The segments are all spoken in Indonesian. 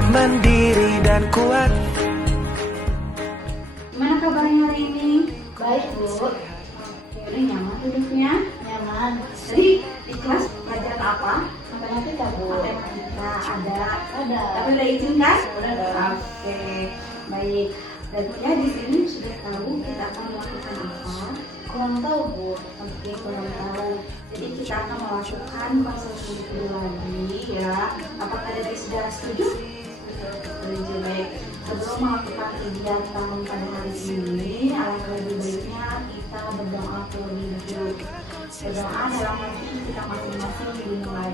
Murid mandiri dan kuat. Gimana kabarnya hari ini? Baik, Bu. Udah nyaman duduknya? Nyaman. Jadi di kelas pelajaran apa? Matematika, Bu. Matematika ada. Ada. Tapi udah izin kan? Udah dong. Oke, baik. Dan ya di sini sudah tahu kita akan melakukan apa? Kurang tahu, Bu. Oke, kurang tahu. Jadi kita akan melakukan konsultasi lagi ya. Apakah dari sudah setuju? Setuju, baik. Sebelum melakukan kegiatan pada hari ini, alangkah lebih baiknya kita berdoa terlebih dahulu. Berdoa dalam hati kita masing-masing dimulai.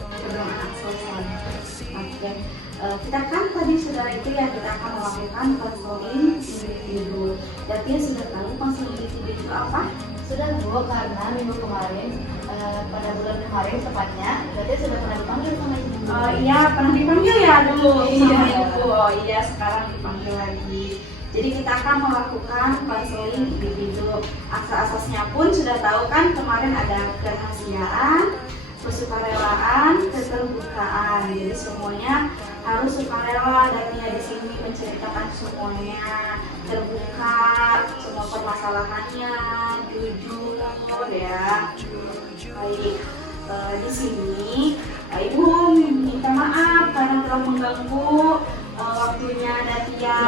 Berdoa selesai. Oke. Kita kan tadi sudah itu ya, kita akan melakukan konseling individu. Dan dia sudah tahu konseling individu itu apa? Sudah, Bu, karena minggu kemarin, pada bulan kemarin tepatnya, berarti sudah pernah dipanggil sama Ibu. Oh iya, pernah dipanggil ya dulu Iya. sama Ibu. Oh iya, sekarang dipanggil lagi. Jadi kita akan melakukan konseling individu. Asas-asasnya pun sudah tahu kan, kemarin ada kerahasiaan, kesukarelaan, keterbukaan. Jadi semuanya harus sukarela dan dia di sini menceritakan semuanya, terbuka, semua permasalahannya, jujur ya. Baik, di sini Ibu minta maaf karena telah mengganggu waktunya Datia.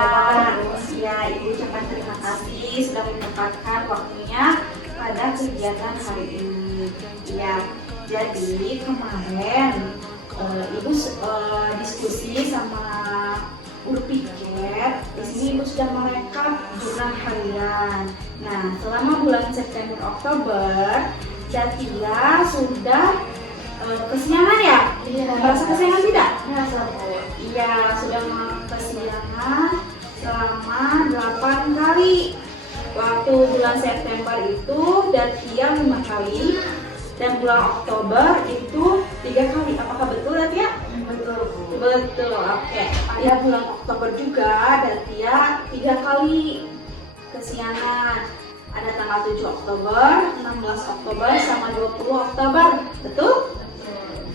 Ya, Ibu ucapkan terima kasih sudah menyempatkan waktunya pada kegiatan hari ini. Ya, jadi kemarin Ibu diskusi sama guru piket. Di sini Ibu sudah merekap jurnal harian. Nah, selama bulan September Oktober, Datia sudah kesiangan ya? Iya. Merasa kesiangan tidak? Merasa, Bu. Iya, sudah kesiangan selama 8 kali. Waktu bulan September itu Datia 5 kali dan bulan Oktober itu 3 kali. Apakah betul Datia? Betul, Bu. Betul, oke. Pada bulan Oktober juga Datia 3 kali kesiangan. Ada tanggal 7 Oktober, 16 Oktober, sama 20 Oktober. Betul?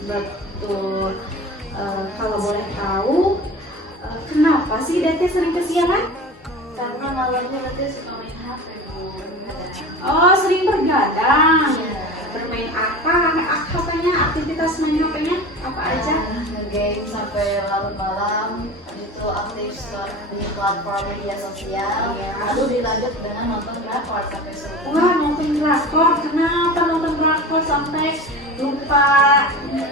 Betul. Kalau boleh tahu, kenapa sih Datia sering kesiangan? Karena malamnya nanti suka main HP, Bu. Oh, sering bergadang. Iya. Bermain apa? HP-nya, aktivitas main HP-nya apa aja? Nge-game sampai larut malam, habis itu aktif di platform media sosial, Iya. lalu dilanjut dengan nonton drakor sampai subuh. Wah, nonton drakor. Kenapa nonton drakor sampai lupa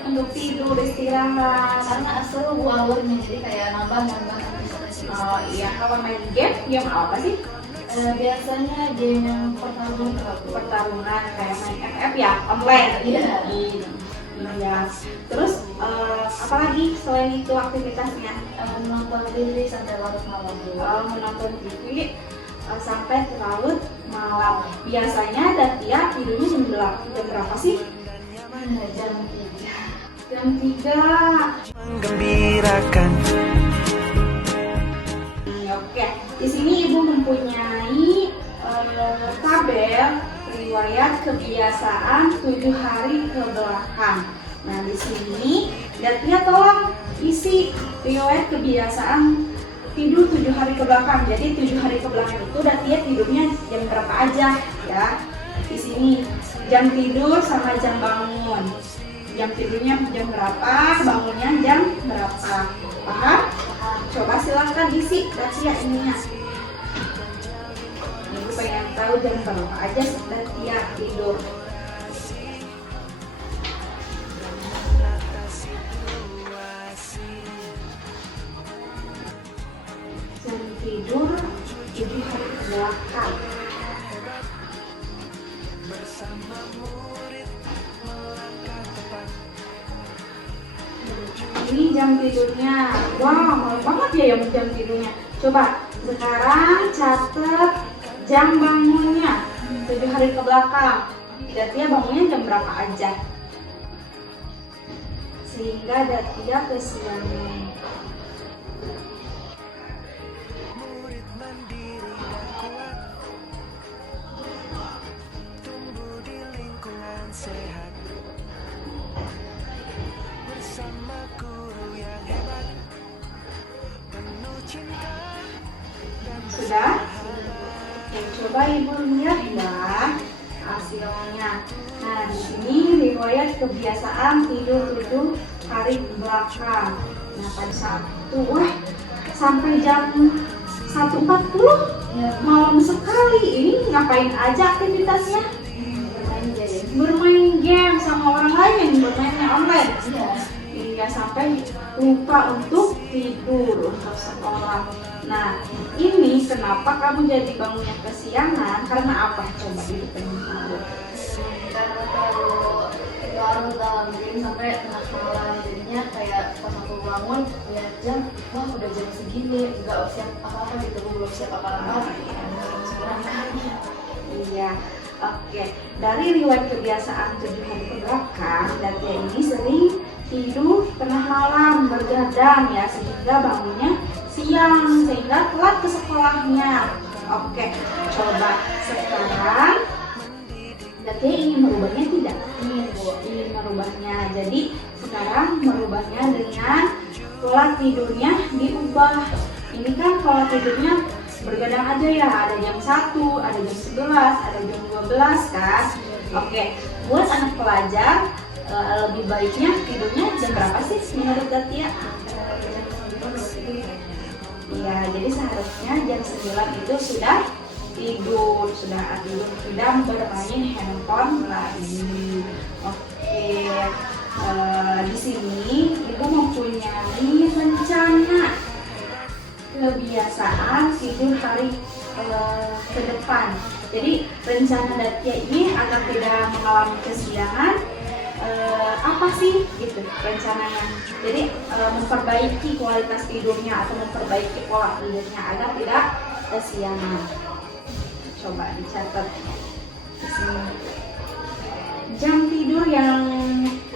untuk tidur, istirahat? Karena seru, Bu, alurnya, jadi kayak nambah episode. Oh iya, kalau main game apa sih? Biasanya game yang Pertarungan kayak main FF ya, online. Iya. Iya. Terus apa lagi selain itu aktivitasnya? nonton TV sampai larut malam, Bu. Menonton TV sampai larut malam. Biasanya Datia tidurnya jam berapa sih? Jam 3. Jam 3. Menggembirakan. Oke, di sini Ibu mempunyai tabel riwayat kebiasaan 7 hari ke belakang. Nah, di sini Datia tolong isi riwayat kebiasaan tidur 7 hari ke belakang. Jadi 7 hari ke belakang itu Datia tidurnya jam berapa aja ya? Di sini jam tidur sama jam bangun. Jam tidurnya jam berapa, bangunnya jam berapa. Paham? Coba silahkan isi Datia ininya. Ibu pengen tahu jam berapa aja Datia tidur. Jam tidur 7 hari ke belakang. Ini jam tidurnya. Wah, malu banget ya yang jam tidurnya. Coba sekarang catat jam bangunnya 7 hari ke belakang. Datia bangunnya jam berapa aja? Sehingga Datia kesiangan. Sehat bersama guru coba ibu lihat ya hasilnya. Nah, di sini riwayat kebiasaan tidur 7 hari belakang. Nah, pada sampai jam 1.40 Ya. malam sekali. Ini ngapain aja aktivitasnya? Bermain game. Bermain game sama orang lain, bermainnya online. Iya. Iya, sampai lupa untuk tidur untuk sekolah. Nah, ini kenapa kamu jadi bangunnya kesiangan? Karena apa? Coba dipikir. Karena terlalu larut dalam game sampai tengah malam, jadinya kayak pas aku bangun lihat jam, wah udah jam segini, nggak siap apa-apa gitu, belum siap apa-apa, sekarang kan. Iya, oke. Dari riwayat kebiasaan 7 hari kebelakang, Datia ini sering tidur tengah malam bergadang ya, sehingga bangunnya siang, sehingga telat ke sekolahnya. Oke, coba sekarang Datia ingin merubahnya tidak? Ingin merubahnya. Jadi sekarang merubahnya dengan pola tidurnya diubah. Ini kan pola tidurnya bergadang aja ya, ada jam 1, ada jam 11, ada jam 12 kan. Oke, buat anak pelajar lebih baiknya tidurnya jam berapa sih menurut Datia? Iya, jadi seharusnya jam 9 itu sudah tidur, tidak bermain handphone lagi. Oke, di sini ibu mempunyai rencana kebiasaan tidur hari ke depan. Jadi rencana Datia ini agar tidak mengalami kesiangan, apa sih gitu rencananya? Jadi memperbaiki kualitas tidurnya atau memperbaiki pola tidurnya agar tidak kesiangan. Coba dicatat di sini. Jam tidur yang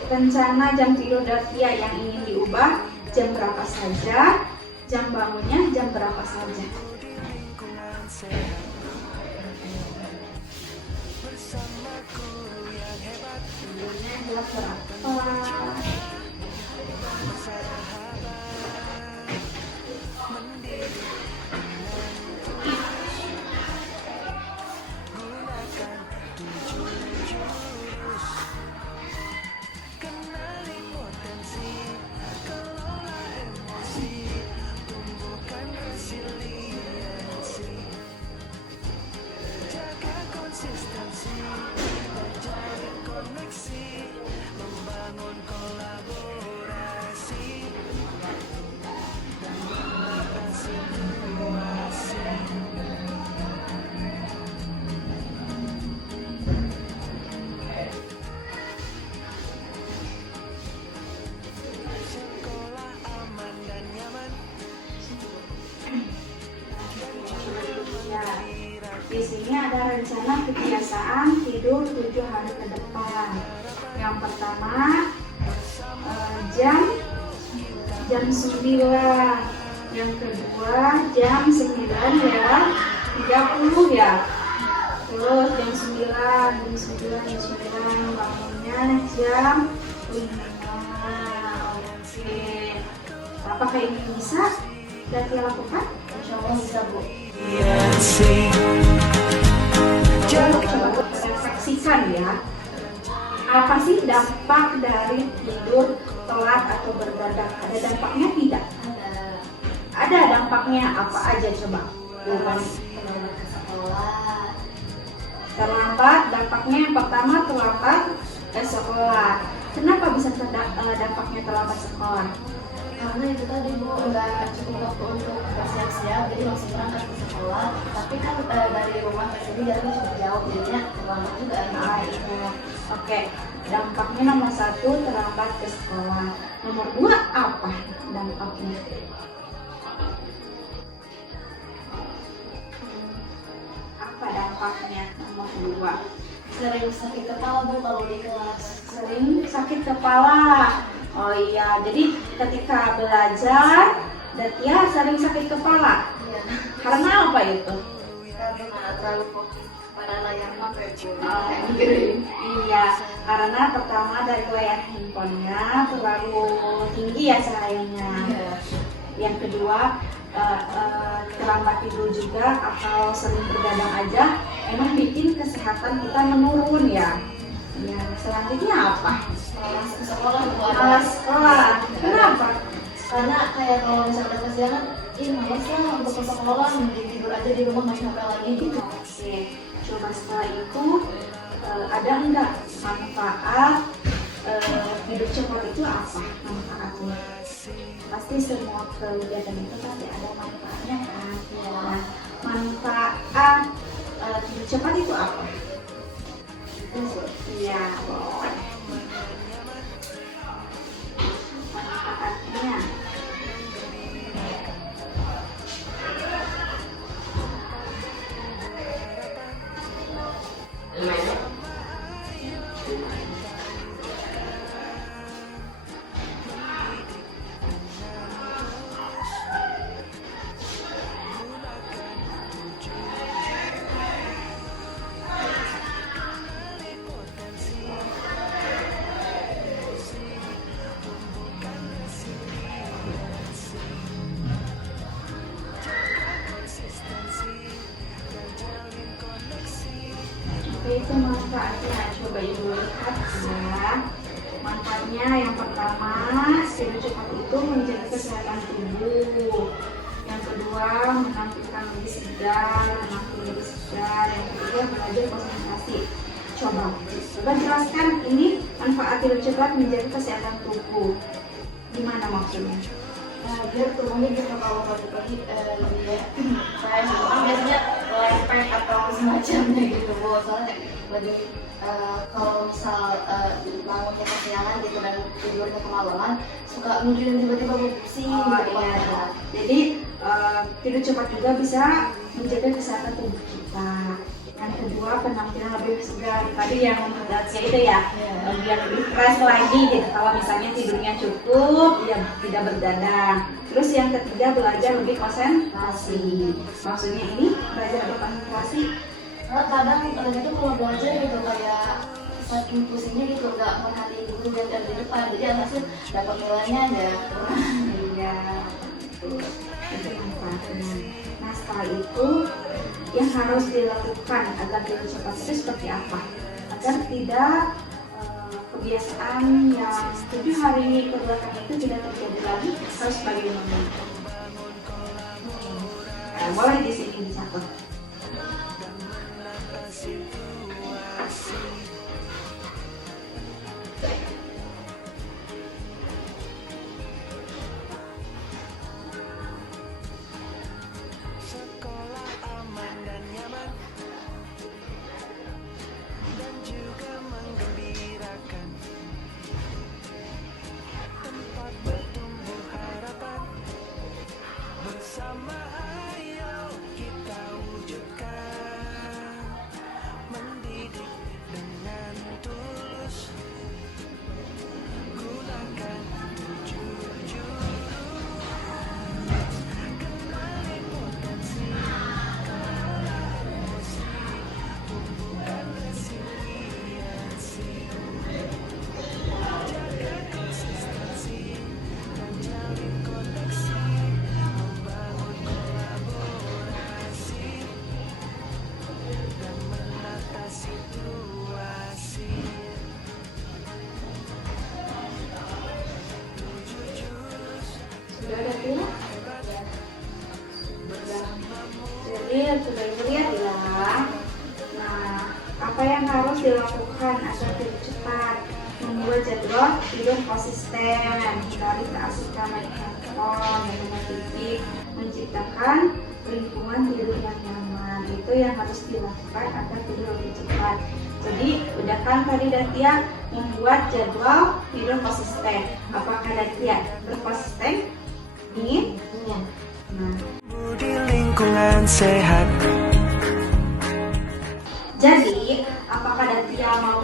rencana jam tidur Datia yang ingin diubah jam berapa saja, jam bangunnya jam berapa saja. Tidurnya adalah berapa? Di sini ada rencana kebiasaan tidur 7 hari ke depan. Yang pertama jam 9. Yang kedua jam 9:30 ya. Terus jam 9 bangunnya jam 5. Oke. Apakah ini bisa Datia lakukan? Insya Allah bisa, Bu. Coba refleksikan ya, apa sih dampak dari tidur telat atau bergadang? Ada dampaknya tidak? Ada dampaknya, apa aja coba? Terlambat ke sekolah. Terlambat, dampaknya yang pertama terlambat ke sekolah. Kenapa bisa dampaknya terlambat sekolah? Karena itu tadi, Bu, nggak cukup waktu untuk bersiap-siap, jadi langsung berangkat ke sekolah. Tapi kan dari rumah ke sini jaraknya cukup jauh, jadinya terlambat juga. Iya. Oke, dampaknya nomor 1 terlambat ke sekolah. Nomor 2 apa dampaknya? Apa dampaknya nomor 2? Sering sakit kepala, Bu, kalau di kelas. Sering sakit kepala. Oh iya, jadi ketika belajar Datia sering sakit kepala. Iya. Karena apa itu? Karena terlalu fokus pada layar HP, Bu. Iya, karena pertama dari layar handphonenya terlalu tinggi ya cahayanya. Iya. Yang kedua terlambat tidur juga atau sering bergadang aja emang bikin kesehatan kita menurun ya. Ya, selanjutnya apa? Malas ke sekolah Bu. Malas sekolah. Kenapa? Karena kayak kalau misalnya kesiangan, malas lah untuk ke sekolah, mending tidur aja di rumah main HP lagi gitu. Oke, coba setelah itu ada enggak manfaat tidur cepat itu apa manfaatnya? Pasti semua kegiatan itu pasti ada manfaatnya kan? Ya. Manfaat tidur cepat itu apa? Iya, boleh. Manfaatnya. Itu manfaatnya, coba ibu lihat ya. Manfaatnya yang pertama, tidur cepat itu menjaga kesehatan tubuh. Yang kedua, menampilkan lebih segar, Yang ketiga, belajar konsentrasi. Coba jelaskan ini manfaat tidur cepat menjaga kesehatan tubuh. Gimana maksudnya? Biar tubuhnya gitu kalau pagi-pagi lebih fresh gitu. Kan biasanya lempeng atau semacamnya gitu Bu. Soalnya lebih kalau misal bangunnya kesiangan gitu dan tidurnya kemalaman suka mikirin tiba-tiba pusing gitu Iya. Jadi tidur cepat juga bisa menjaga kesehatan tubuh kita. Yang kedua, penampilan lebih segar. Tadi yang memberatnya itu ya, biar lebih fresh lagi gitu. Kalau misalnya tidurnya cukup, ya tidak bergadang. Terus yang ketiga, belajar lebih konsentrasi. Maksudnya ini belajar berkonsentrasi. Kadang itu kalau belajar gitu kayak saking pusingnya gitu nggak merhatiin guru dan di depan, jadi langsung dapat nilainya aja kurang. Iya, itu manfaatnya. Nah, setelah itu yang harus dilakukan agar tidur cepat itu seperti apa? Agar tidak kebiasaan yang 7 hari kebelakang itu tidak terjadi lagi, harus bagaimana? Boleh di sini dicatat. Jadi sudah ibu lihat ya. Nah, apa yang harus dilakukan agar tidur cepat? Membuat jadwal tidur konsisten, hindari keasikan main handphone, main TV, menciptakan lingkungan tidur yang nyaman. Itu yang harus dilakukan agar tidur lebih cepat. Jadi udah kan tadi Datia membuat jadwal tidur konsisten. Apakah Datia berkonsisten? Ingin? Iya. Nah, Di lingkungan sehat. jadi apakah Datia mau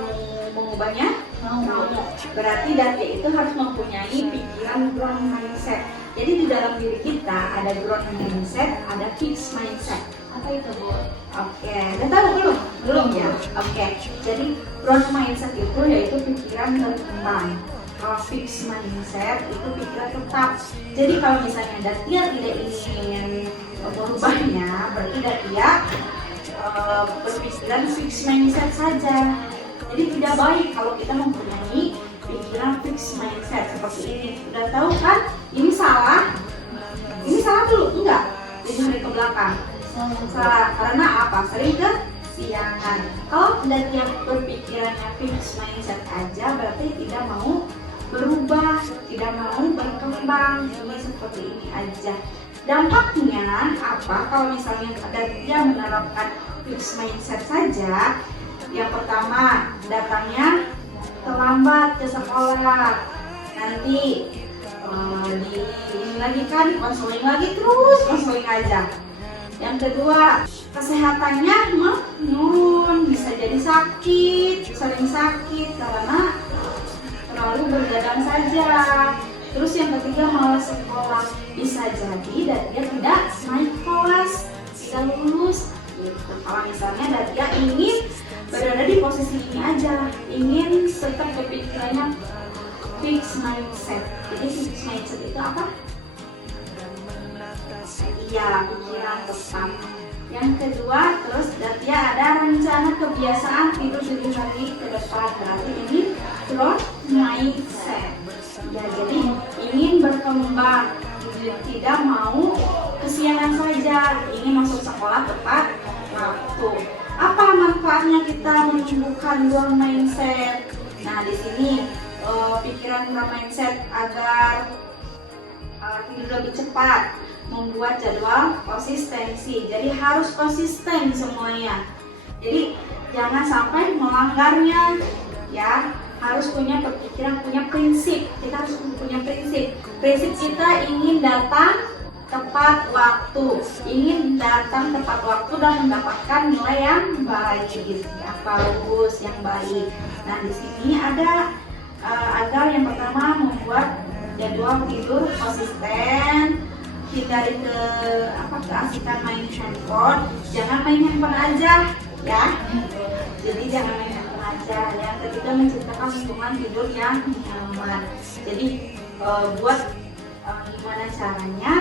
mengubahnya? Mau. Berarti Datia itu harus mempunyai pikiran growth mindset. Jadi di dalam diri kita ada growth mindset, ada fixed mindset. Apa itu Bu? Oke, udah tahu belum? Belum ya? Oke, jadi growth mindset itu yaitu pikiran berkembang. Kalau fix mindset itu pikiran tetap. Jadi kalau misalnya Datia tidak ingin berubahnya, berarti Datia berpikiran fix mindset saja. Jadi tidak baik kalau kita mempunyai pikiran fix mindset seperti ini. Udah tahu kan? Ini salah dulu, enggak? Jadi hari ke belakang. Salah karena apa? Sering kesiangan. Kalau Datia berpikirannya fix mindset aja, berarti tidak mau berubah, tidak mau berkembang. Ini seperti ini aja. Dampaknya apa kalau misalnya Datia menerapkan fix mindset saja? Yang pertama, datangnya terlambat ke sekolah. Nanti ini lagi kan, konseling lagi terus, konseling aja. Yang kedua, kesehatannya menurun, bisa jadi sakit, sering sakit karena terlalu bergadang saja. Terus yang ketiga, malas sekolah, bisa jadi Datia tidak naik kelas, tidak lulus. Gitu. Kalau misalnya Datia ingin berada di posisi ini aja, ingin tetap berpikirannya fix mindset. Jadi fix mindset itu apa? Iya, pikiran tetap. Yang kedua, terus Datia ada rencana kebiasaan tidur 7 hari ke depan. Berarti ini growth mindset. Ya, jadi ingin berkembang, tidak mau kesiangan saja, ingin masuk sekolah tepat waktu. Apa manfaatnya kita menumbuhkan growth mindset? Nah, di sini pikiran growth mindset agar tidur lebih cepat, membuat jadwal konsistensi. Jadi harus konsisten semuanya. Jadi jangan sampai melanggarnya, ya. Harus punya pikiran, punya prinsip. Kita harus punya prinsip. Prinsip kita ingin datang tepat waktu, ingin datang tepat waktu dan mendapatkan nilai yang baik, yang bagus, yang baik. Nah, di sini ada agar yang pertama membuat jadwal tidur konsisten, hindari keasikan main handphone. Jangan main handphone aja, ya. Jadi jangan main handphone aja. Yang ketiga, menciptakan lingkungan tidur yang nyaman. Jadi buat gimana caranya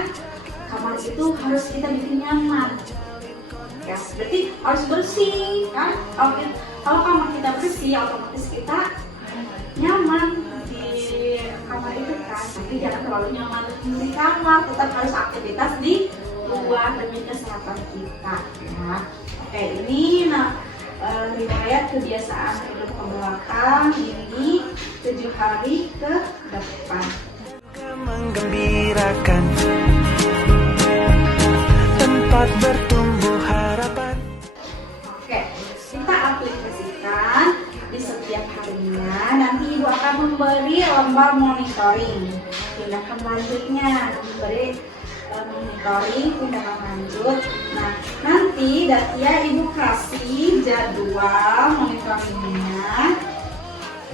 kamar itu harus kita bikin nyaman. Ya, berarti harus bersih, kan? Kalau kamar kita bersih, otomatis kita nyaman di kamar itu kan. Tapi jangan terlalu nyaman di kamar, tetap harus aktivitas di luar demi kesehatan kita, ya. Oke, ini riwayat kebiasaan hidup ke belakang ini 7 hari ke depan. Menggembirakan tempat bertumbuh harapan. Oke, kita aplikasikan di setiap harinya. Nanti ibu akan memberi lembar monitoring. Tindakan lanjutnya memberi monitoring tindakan lanjut. Nah, nanti Datia ibu kasih jadwal monitoringnya.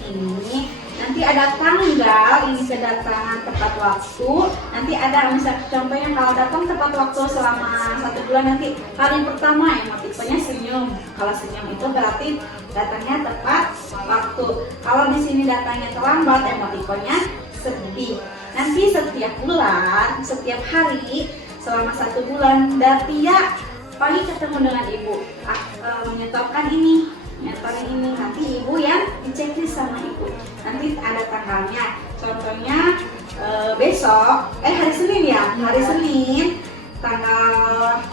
Ini nanti ada tanggal ini kedatangan tepat waktu. Nanti ada misal contohnya kalau datang tepat waktu selama 1 bulan, nanti hari pertama emotikonnya senyum. Kalau senyum itu berarti datangnya tepat waktu. Kalau di sini datangnya terlambat, emotikonnya sedih. Nanti setiap bulan, setiap hari selama 1 bulan Datia pagi ketemu dengan ibu menyetorkan ini, menyetorkan ini. Nanti ibu yang diceklis sama ibu. Nanti ada tanggalnya. Contohnya besok, hari Senin ya, hari Senin tanggal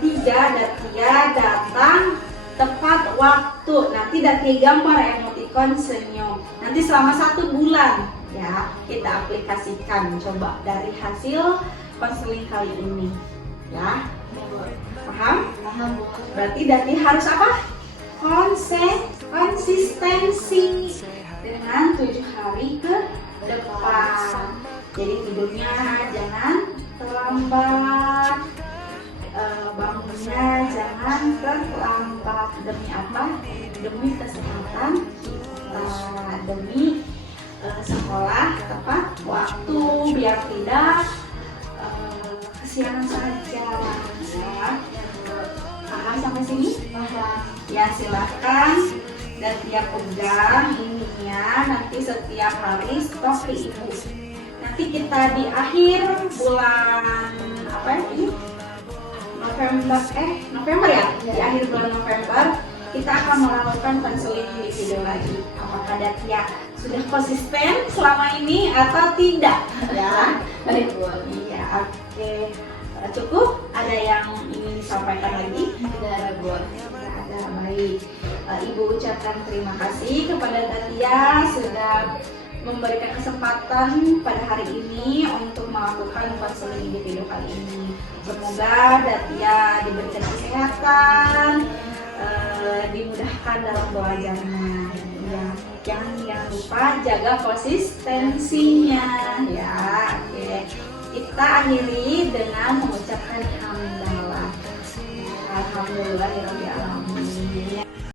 3 Datia datang tepat waktu. Nanti Datia gambar emotikon senyum. Nanti selama 1 bulan ya kita aplikasikan, coba dari hasil konseling kali ini, ya. Paham? Paham, Bu. Berarti Datia harus apa? Konsistensi dengan 7 hari ke depan. Jadi tidurnya jangan terlambat, bangunnya jangan terlambat. Demi apa? Demi kesehatan kita, demi sekolah tepat waktu, biar tidak kesiangan saja. Ya. Paham sampai sini? Paham. Ya, silakan dan dia pegang ininya nanti setiap hari stok ke ibu. Nanti kita di akhir bulan apa ini? November ya? Di akhir bulan November kita akan melakukan konseling individu lagi. Apakah Datia sudah konsisten selama ini atau tidak? Ya, Baik Bu. iya, oke. Cukup? Ada yang ingin disampaikan lagi? Tidak ada Bu. Tidak ada, baik. Ibu ucapkan terima kasih kepada Datia sudah memberikan kesempatan pada hari ini untuk melakukan konseling individu kali ini. Semoga Datia diberikan kesehatan, dimudahkan dalam belajarnya. Ya, jangan lupa jaga konsistensinya. Ya, oke. Kita akhiri dengan mengucapkan hamdalah. Alhamdulillahirobbilalamin.